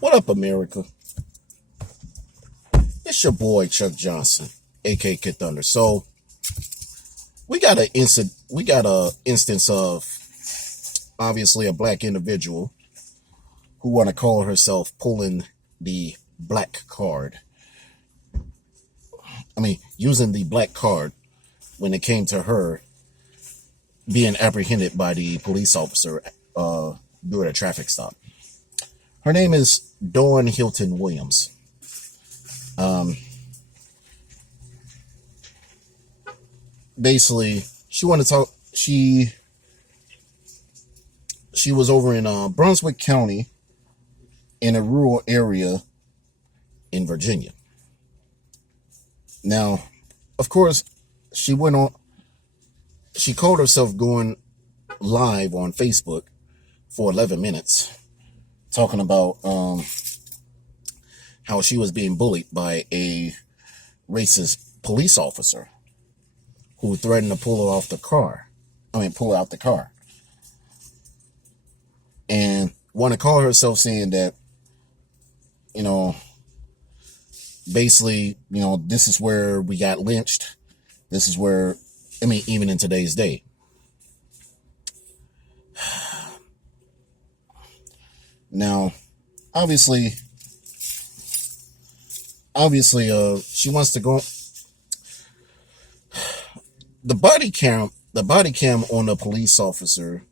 What up, America? It's your boy Chuck Johnson, a.k.a. Kid Thunder. So we got a instance of obviously a black individual who want to call herself pulling the black card. Using the black card when it came to her being apprehended by the police officer during a traffic stop. Her name is Dawn Hilton-Williams. Basically, she wanted to talk. She was over in Brunswick County in a rural area in Virginia. Now, of course, she called herself going live on Facebook for 11 minutes talking about how she was being bullied by a racist police officer who threatened to pull her out the car. And want to call herself saying that, basically, this is where we got lynched. This is where, even in today's day. Now, obviously, she wants to go. The body cam on the police officer,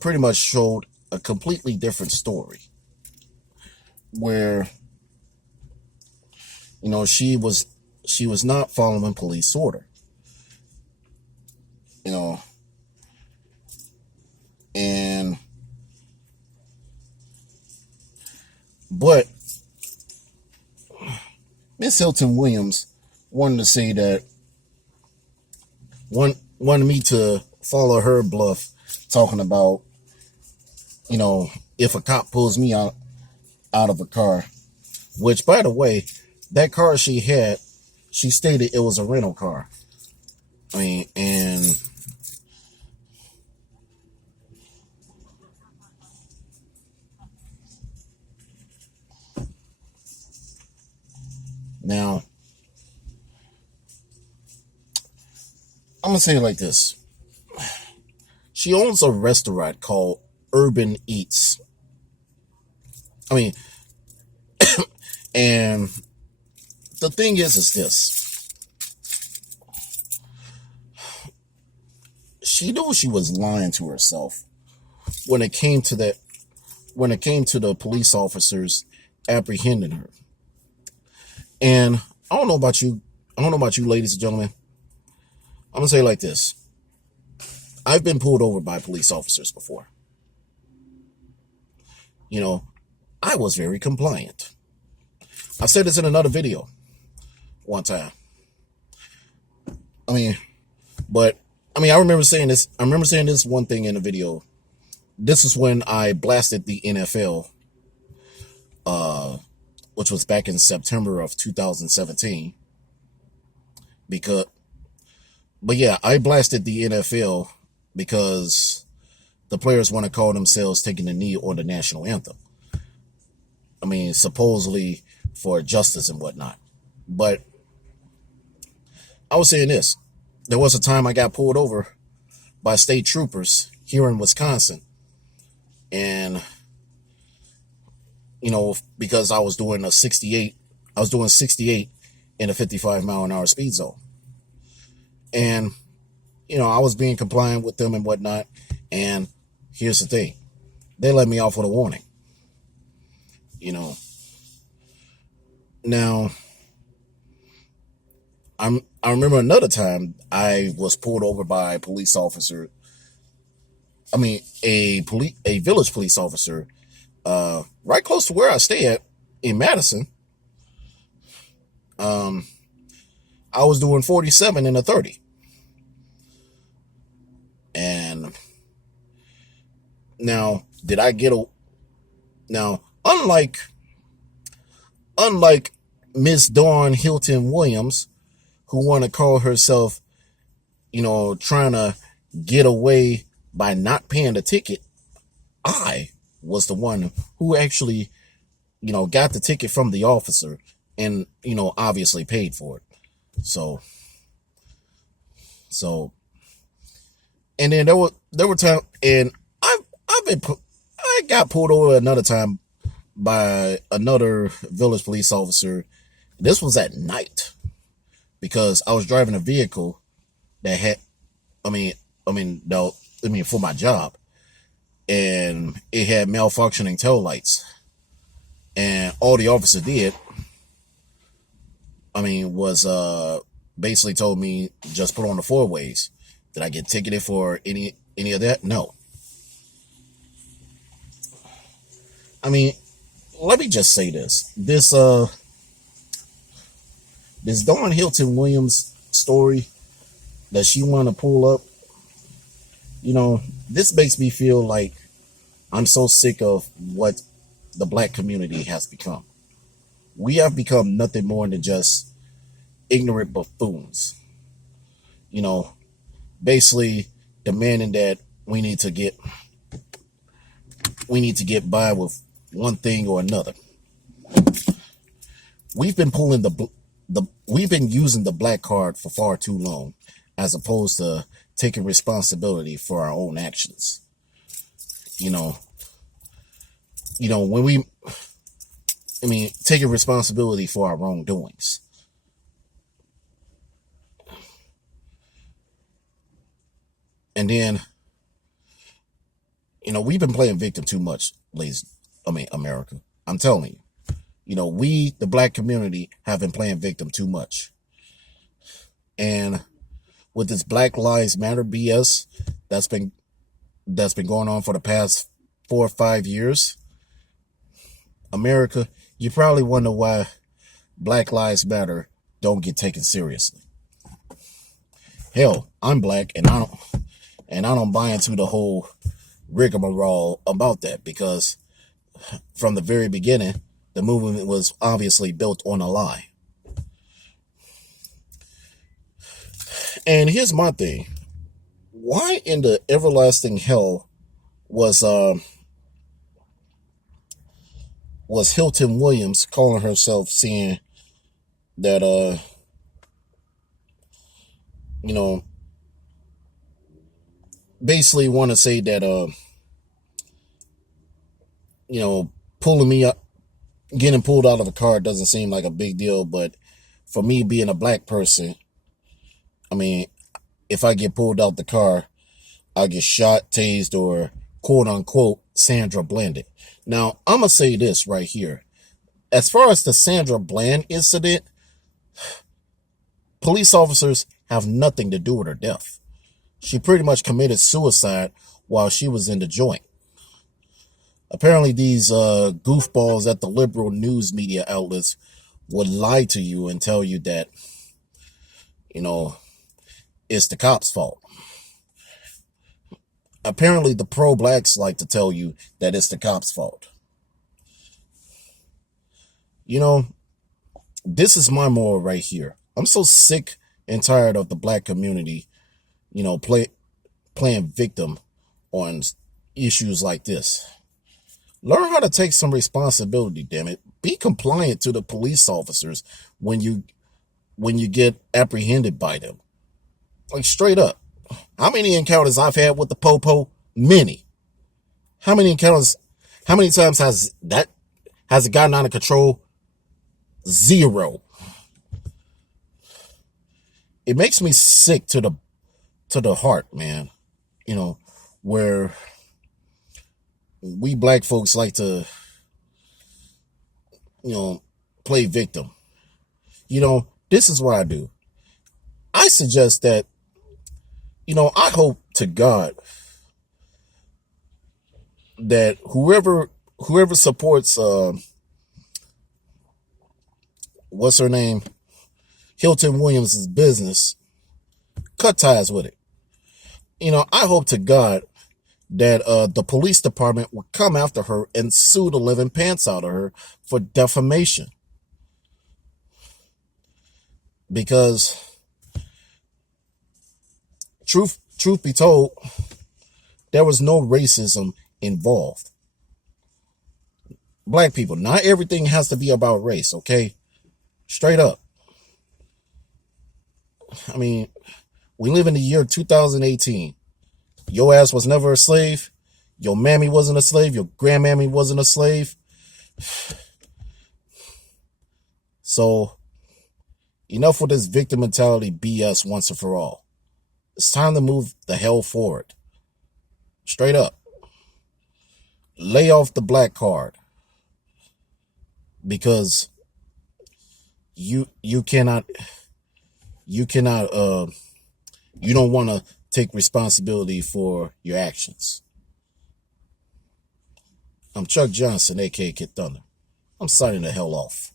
pretty much showed a completely different story. Where, she was not following police order. But Miss Hilton-Williams wanted to say that wanted me to follow her bluff, talking about, if a cop pulls me out of a car, which, by the way, that car she had, she stated it was a rental car. And now, I'm going to say it like this. She owns a restaurant called Urban Eats. And the thing is this. She knew she was lying to herself when it came to the police officers apprehending her. And I don't know about you, ladies and gentlemen. I'm going to say it like this. I've been pulled over by police officers before. I was very compliant. I said this in another video one time. I remember saying this. I remember saying this one thing in the video. This is when I blasted the NFL, which was back in September of 2017. I blasted the NFL because the players want to call themselves taking a knee on the national anthem. Supposedly for justice and whatnot. But I was saying this. There was a time I got pulled over by state troopers here in Wisconsin. And, because I was doing 68 in a 55-mile-an-hour speed zone. And, I was being compliant with them and whatnot. And here's the thing. They let me off with a warning. Now, I remember another time I was pulled over by a police officer. A village police officer, right close to where I stay at in Madison. I was doing 47 in a 30. And now, unlike Miss Dawn Hilton-Williams, who want to call herself, trying to get away by not paying the ticket, I was the one who actually, got the ticket from the officer and, obviously paid for it. So, so, and then there were times, and I've been, I got pulled over another time by another village police officer. This was at night because I was driving a vehicle that had, I mean, no, for my job, and it had malfunctioning tail lights, and all the officer did, was basically told me just put on the four ways. Did I get ticketed for any of that? No. Let me just say this. This Dawn Hilton-Williams story that she want to pull up, this makes me feel like I'm so sick of what the black community has become. We have become nothing more than just ignorant buffoons. Basically demanding that we need to get by with one thing or another. We've been we've been using the black card for far too long, as opposed to taking responsibility for our own actions. When taking responsibility for our wrongdoings. And then, we've been playing victim too much, America. I'm telling you. We, the black community, have been playing victim too much. And with this Black Lives Matter BS that's been going on for the past 4 or 5 years, America, you probably wonder why Black Lives Matter don't get taken seriously. Hell, I'm black and I don't buy into the whole rigmarole about that, because from the very beginning, the movement was obviously built on a lie. And here's my thing. Why in the everlasting hell was Hilton-Williams calling herself, saying that basically want to say that pulling me up, getting pulled out of a car doesn't seem like a big deal, but for me being a black person, if I get pulled out the car, I'll get shot, tased, or quote unquote Sandra Blanded. Now, I'm going to say this right here. As far as the Sandra Bland incident, police officers have nothing to do with her death. She pretty much committed suicide while she was in the joint. Apparently, these goofballs at the liberal news media outlets would lie to you and tell you that, it's the cops' fault. Apparently, the pro-blacks like to tell you that it's the cops' fault. This is my moral right here. I'm so sick and tired of the black community, playing victim on issues like this. Learn how to take some responsibility, damn it. Be compliant to the police officers when you get apprehended by them. Like, straight up. How many encounters I've had with the popo? Many. How many times has it gotten out of control? Zero. It makes me sick to the heart, man. Where we black folks like to, play victim. This is what I do. I suggest that, I hope to God that whoever supports, what's her name? Hilton-Williams' business, cut ties with it. I hope to God that the police department would come after her and sue the living pants out of her for defamation. Because truth be told, there was no racism involved. Black people, not everything has to be about race, okay? Straight up. I mean, we live in the year 2018. Your ass was never a slave. Your mammy wasn't a slave. Your grandmammy wasn't a slave. So, enough with this victim mentality BS once and for all. It's time to move the hell forward. Straight up. Lay off the black card. Because you cannot you don't want to take responsibility for your actions. I'm Chuck Johnson, a.k.a. Kid Thunder. I'm signing the hell off.